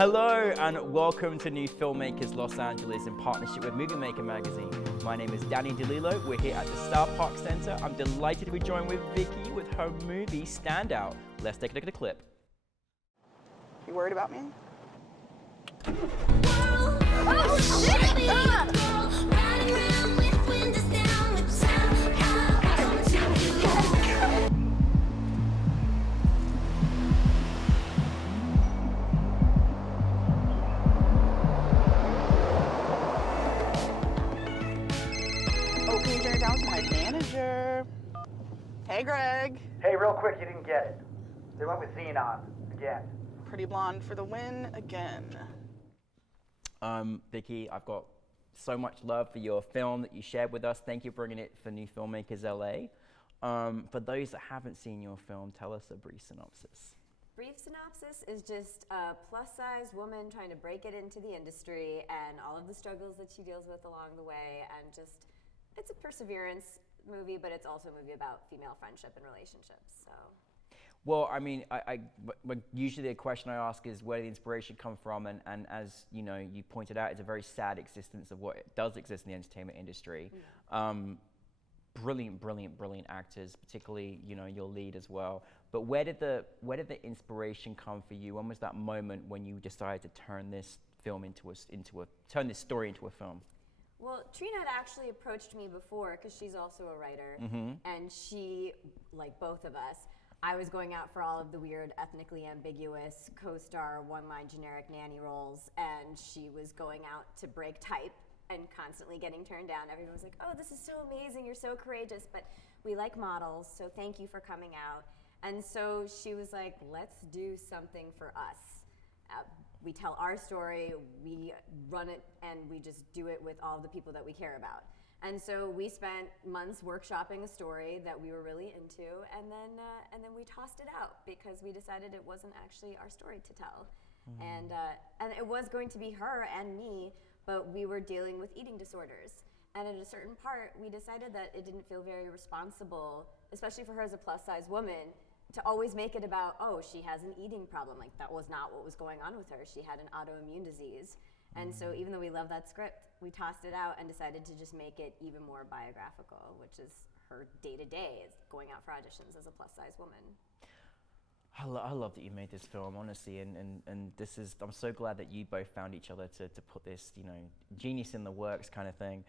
Hello and welcome to New Filmmakers Los Angeles in partnership with Movie Maker magazine. My name is Danny DeLillo. We're here at the Star Park Center. I'm delighted to be joined with Vicki with her movie Standout. Let's take a look at the clip. You worried about me? Oh, shit! Oh, can you turn it down to my manager? Hey, Greg. Hey, real quick, you didn't get it. They went with Xenon again. Pretty blonde for the win again. Vicki, I've got so much love for your film that you shared with us. Thank you for bringing it for New Filmmakers LA. For those that haven't seen your film, tell us a brief synopsis. Brief synopsis is just a plus-size woman trying to break it into the industry and all of the struggles that she deals with along the way, and just, it's a perseverance movie, but it's also a movie about female friendship and relationships, so. Well, I mean, usually the question I ask is where did the inspiration come from, and as you know, you pointed out, it's a very sad existence of what does exist in the entertainment industry. Brilliant actors, particularly your lead as well. But where did the inspiration come for you? When was that moment when you decided to turn this film turn this story into a film? Well, Trina had actually approached me before because she's also a writer, and she, like both of us, I was going out for all of the weird ethnically ambiguous co-star one-line generic nanny roles, and she was going out to break type and constantly getting turned down. Everyone was like, oh, this is so amazing, you're so courageous, but we like models, so thank you for coming out. And so she was like, let's do something for us. We tell our story, we run it, and we just do it with all the people that we care about. And so we spent months workshopping a story that we were really into, and then we tossed it out because we decided it wasn't actually our story to tell. And it was going to be her and me, but we were dealing with eating disorders. And at a certain part, we decided that it didn't feel very responsible, especially for her as a plus-size woman, to always make it about, oh, she has an eating problem. Like, that was not what was going on with her. She had an autoimmune disease. And so even though we love that script, we tossed it out and decided to just make it even more biographical, which is her day-to-day, is going out for auditions as a plus-size woman. I love that you made this film, honestly, and this is, I'm so glad that you both found each other to put this, genius in the works kind of thing.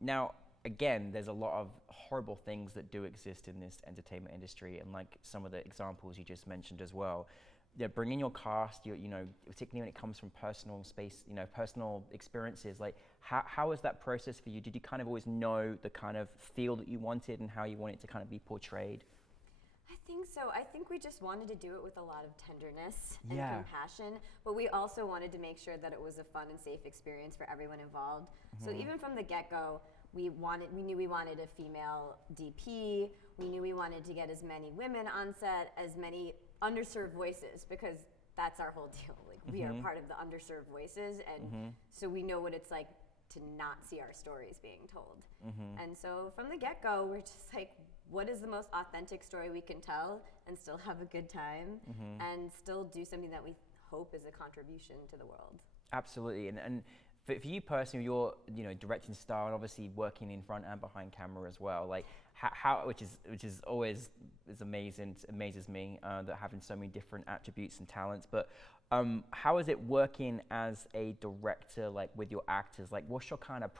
Now, again, there's a lot of horrible things that do exist in this entertainment industry, and like some of the examples you just mentioned as well. Bringing your cast, particularly when it comes from personal space, personal experiences, like how was that process for you? Did you kind of always know the kind of feel that you wanted and how you wanted to kind of be portrayed? I think so. I think we just wanted to do it with a lot of tenderness and compassion, but we also wanted to make sure that it was a fun and safe experience for everyone involved. So even from the get-go, we knew we wanted a female DP. We knew we wanted to get as many women on set, as many underserved voices, because that's our whole deal. Like, we are part of the underserved voices, and so we know what it's like to not see our stories being told. And so from the get-go, we're just like, what is the most authentic story we can tell and still have a good time and still do something that we hope is a contribution to the world? Absolutely. And for you personally, your directing style, and obviously working in front and behind camera as well, like how which is always amazing. It amazes me that having so many different attributes and talents. But how is it working as a director, like with your actors? Like, what's your kind of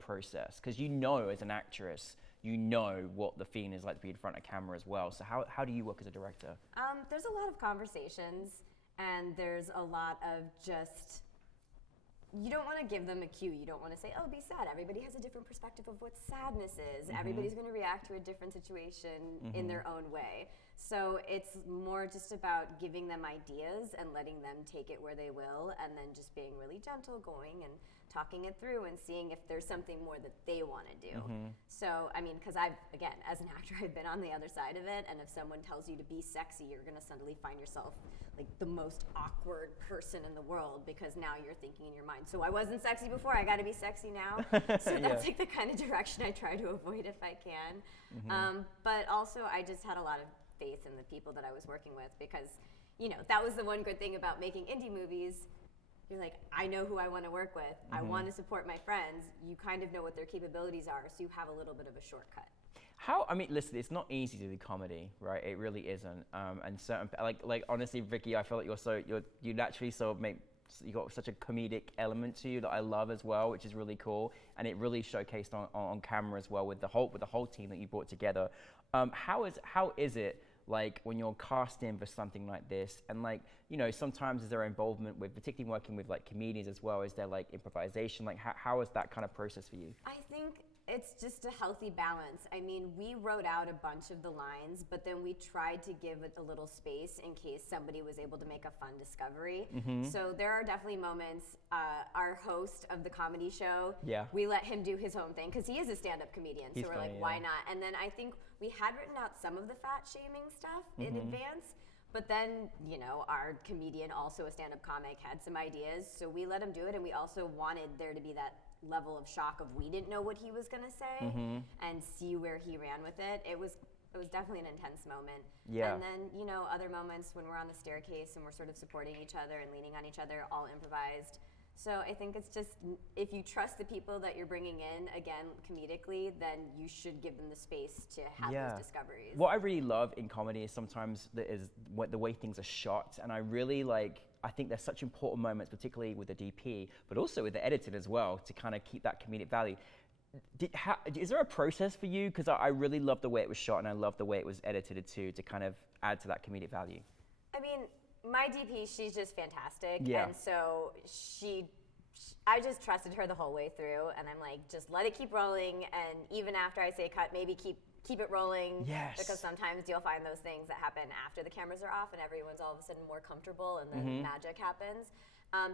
process? Because as an actress, what the feeling is like to be in front of camera as well. So how do you work as a director? There's a lot of conversations, and there's a lot of just. You don't want to give them a cue. You don't want to say, oh, be sad. Everybody has a different perspective of what sadness is. Everybody's going to react to a different situation in their own way. So it's more just about giving them ideas and letting them take it where they will, and then just being really gentle, going and talking it through and seeing if there's something more that they want to do. So, I mean, because again, as an actor, I've been on the other side of it, and if someone tells you to be sexy, you're going to suddenly find yourself like the most awkward person in the world, because now you're thinking in your mind, so I wasn't sexy before, I got to be sexy now. So that's like the kind of direction I try to avoid if I can. But also, I just had a lot of faith in the people that I was working with, because that was the one good thing about making indie movies. You're like, I know who I want to work with. I want to support my friends. You kind of know what their capabilities are, so you have a little bit of a shortcut. I mean, listen, it's not easy to do comedy, right? It really isn't. And certain, like honestly, Vicki, I feel like you naturally you got such a comedic element to you that I love as well, which is really cool. And it really showcased on camera as well with the whole team that you brought together. How is it like when you're casting for something like this, and like, sometimes is there involvement with, particularly working with like comedians as well, is there like improvisation? Like how is that kind of process for you? I think it's just a healthy balance. I mean, we wrote out a bunch of the lines, but then we tried to give it a little space in case somebody was able to make a fun discovery. So there are definitely moments, our host of the comedy show, we let him do his own thing because he is a stand-up comedian. So we're funny, like, why not? And then I think we had written out some of the fat shaming stuff in advance, but then, our comedian, also a stand-up comic, had some ideas. So we let him do it, and we also wanted there to be that level of shock of we didn't know what he was going to say and see where he ran with it. It was definitely an intense moment. And then, other moments when we're on the staircase and we're sort of supporting each other and leaning on each other, all improvised. So I think it's just, if you trust the people that you're bringing in, again, comedically, then you should give them the space to have those discoveries. What I really love in comedy is sometimes the way things are shot, and I think there's such important moments, particularly with the DP, but also with the editing as well, to kind of keep that comedic value. Is there a process for you? Because I really love the way it was shot, and I love the way it was edited too, to kind of add to that comedic value. I mean, my DP, she's just fantastic. Yeah. And so I just trusted her the whole way through, and I'm like, just let it keep rolling, and even after I say cut, maybe keep it rolling. Yes. Because sometimes you'll find those things that happen after the cameras are off and everyone's all of a sudden more comfortable, and then magic happens.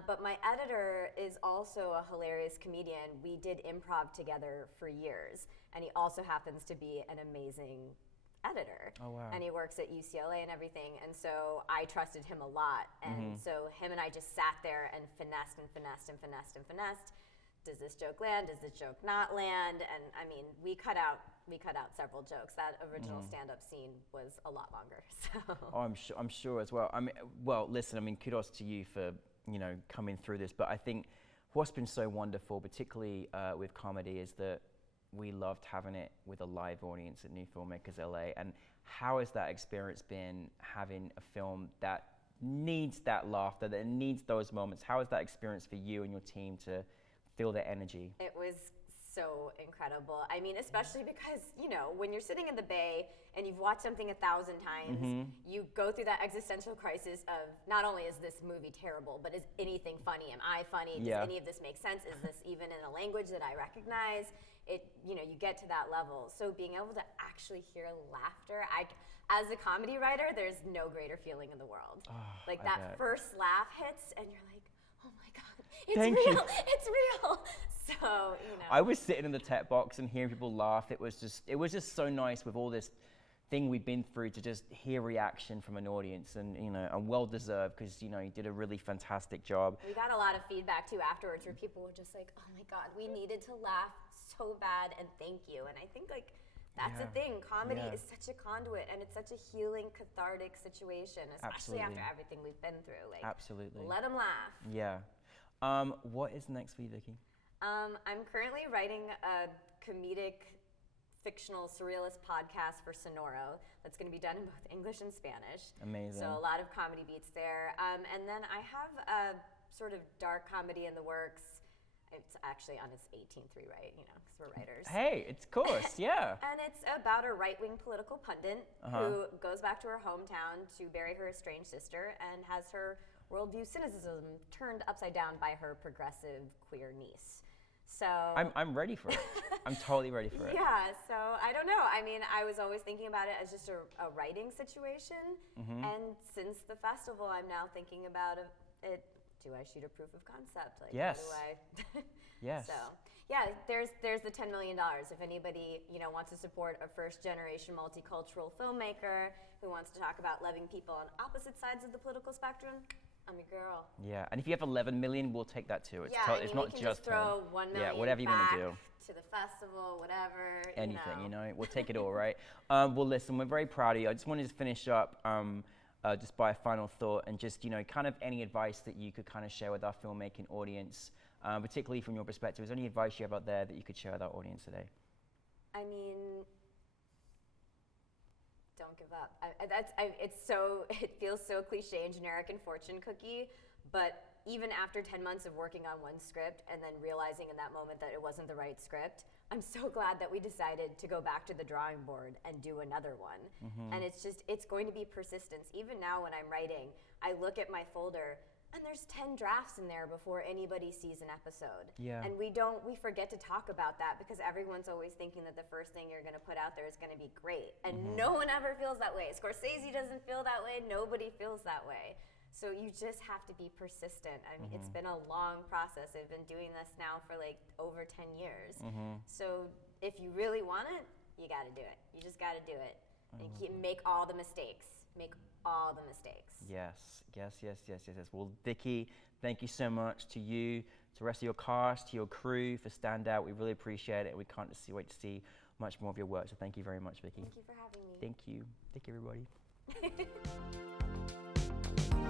But my editor is also a hilarious comedian. We did improv together for years, and he also happens to be an amazing editor. Oh, wow. And he works at UCLA and everything, and so I trusted him a lot. And so him and I just sat there and finessed and finessed and finessed and finessed. Does this joke land? Does this joke not land? And I mean, we cut out several jokes. That original stand-up scene was a lot longer. So. Oh, I'm sure as well. I mean, well, listen, I mean, kudos to you for coming through this. But I think what's been so wonderful, particularly with comedy, is that we loved having it with a live audience at New Filmmakers LA. And how has that experience been, having a film that needs that laughter, that needs those moments? How has that experience for you and your team to feel that energy? It was so incredible. I mean, especially because, when you're sitting in the Bay and you've watched something 1,000 times, you go through that existential crisis of, not only is this movie terrible, but is anything funny? Am I funny? Does any of this make sense? Is this even in a language that I recognize? You get to that level. So being able to actually hear laughter, as a comedy writer, there's no greater feeling in the world. Oh, that first laugh hits and you're like, oh my God, it's real, it's real. So, I was sitting in the tech box and hearing people laugh. It was just so nice with all this thing we've been through to just hear reaction from an audience, and and well deserved, because you did a really fantastic job. We got a lot of feedback too afterwards where people were just like, oh my God, we needed to laugh so bad, and thank you. And I think that's the thing. Comedy is such a conduit, and it's such a healing, cathartic situation, especially after everything we've been through. Absolutely. Let them laugh. Yeah. What is next for you, Vicki? I'm currently writing a comedic, fictional, surrealist podcast for Sonoro that's going to be done in both English and Spanish. Amazing. So a lot of comedy beats there. And then I have a sort of dark comedy in the works. It's actually on its 18th rewrite, because we're writers. Hey, it's course, yeah. And it's about a right-wing political pundit who goes back to her hometown to bury her estranged sister and has her worldview cynicism turned upside down by her progressive queer niece. So I'm ready for it. I'm totally ready for it. Yeah, so I don't know. I mean, I was always thinking about it as just a writing situation. And since the festival, I'm now thinking about it. Do I shoot a proof of concept? Yes. How do I? Yes. So, yeah, there's the $10 million. If anybody wants to support a first-generation multicultural filmmaker who wants to talk about loving people on opposite sides of the political spectrum, I'm your girl. Yeah, and if you have 11 million, we'll take that too. It's it's not we can just throw 1 million. Yeah, whatever you want to do. To the festival, whatever. Anything, we'll take it all, right? Well, listen, we're very proud of you. I just wanted to finish up just by a final thought, and just, you know, kind of any advice that you could kind of share with our filmmaking audience, particularly from your perspective. Is there any advice you have out there that you could share with our audience today? I mean, don't give up. It feels so cliche and generic and fortune cookie, but even after 10 months of working on one script and then realizing in that moment that it wasn't the right script, I'm so glad that we decided to go back to the drawing board and do another one. And it's going to be persistence. Even now when I'm writing, I look at my folder and there's 10 drafts in there before anybody sees an episode. Yeah. And we forget to talk about that because everyone's always thinking that the first thing you're gonna put out there is gonna be great. And no one ever feels that way. Scorsese doesn't feel that way, nobody feels that way. So you just have to be persistent. I mean, it's been a long process. I've been doing this now for like over 10 years. So if you really want it, you gotta do it. You just gotta do it. And make all the mistakes. Make all the mistakes. Yes. Well, Vicki, thank you so much to you, to the rest of your cast, to your crew for Stand Out. We really appreciate it. We can't wait to see much more of your work. So thank you very much, Vicki. Thank you for having me. Thank you. Thank you,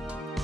everybody.